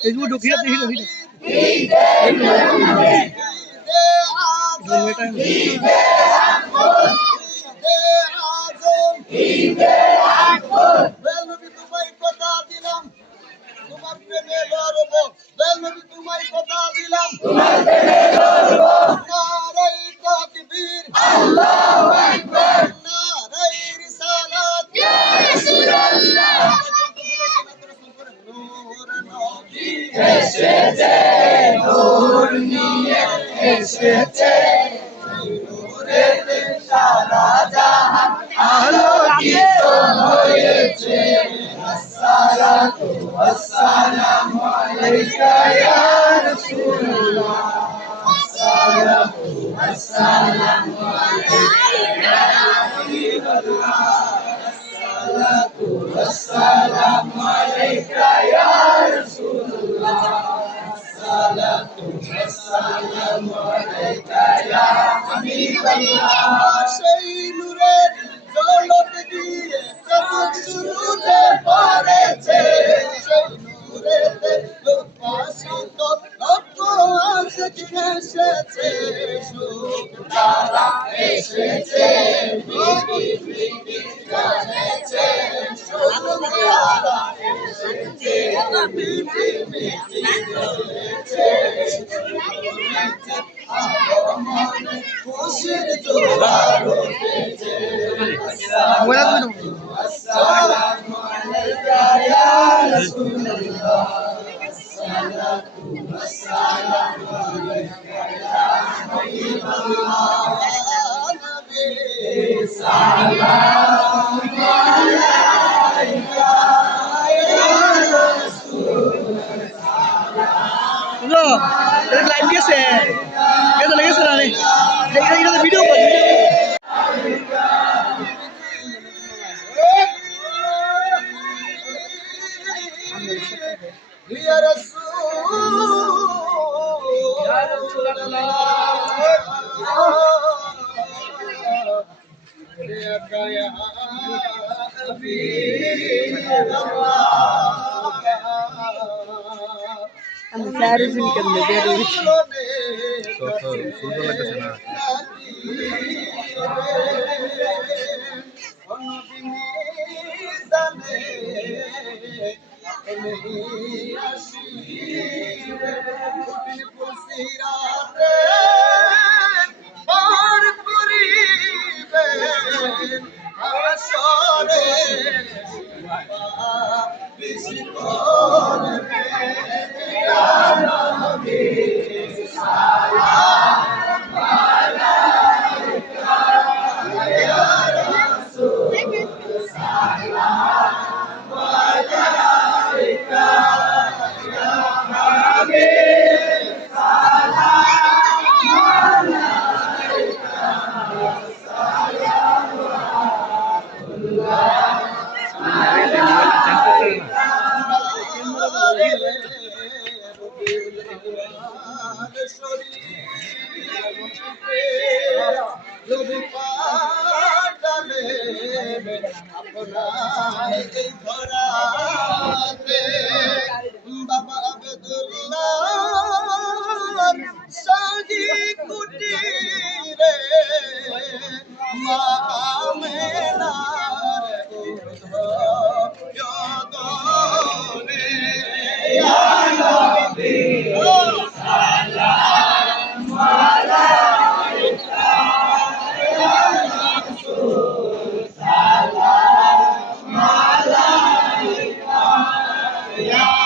Facebook ঢুকিয়ে দেখি তোমায় কথা দিলাম তোমার প্রেমে লড়বো নারাই তাকবীর আল্লাহু আকবার নারাই রিসালাত ইয়া রাসূলুল্লাহ নূর নবী এসেছে নূর নিয়ে এসেছে নূরেতে সারা জাহান আলোকিত হয়েছে আসসালাতু ওয়াসসালামু আলাইকা ইয়া রাসূলুল্লাহ আসসালাতু ওয়াসসালামু আলাইকা ইয়া হাবিবাল্লাহ আসসালাতু ওয়াসসালামু আলাইকা ইয়া রাসূলুল্লাহ আসসালাতু ওয়াসসালামু আলাইকা ইয়া হাবিবাল্লাহ সেই নূরের দৌলত দিয়ে চমক শুরুতে পড়েছে সেই নূরেতে উপাসিত লক্ষ আশিক এসেছে সুখ তারা এসেছে বিবি বিবি জানেছে সুখ তারা এসেছে বিবি বিবি জানেছে আগমনে খুশির জোয়ার উঠেছে আসসালামু আলাইকা ইয়া রাসূলুল্লাহ আসসালাতু ওয়াসসালামু আলাইকা ইয়া হাবিবাল্লাহ ইয়া নবী সালামু আলাইকা ইয়া রাসূলুল্লাহ লাইভ গেছে লেগেছে না এটা ভিডিও কর يا رسول الله يا حبيب الله আমি সারি জিন করলে বের হইছি সুন্দর লাগছে না বাবা আব্দুল্লাহ সাজি কুটিরে মা আমেনার উদয়নে ইয়া নবী সালামু আলাইকা ইয়া রাসূল সালামু আলাইকা ইয়া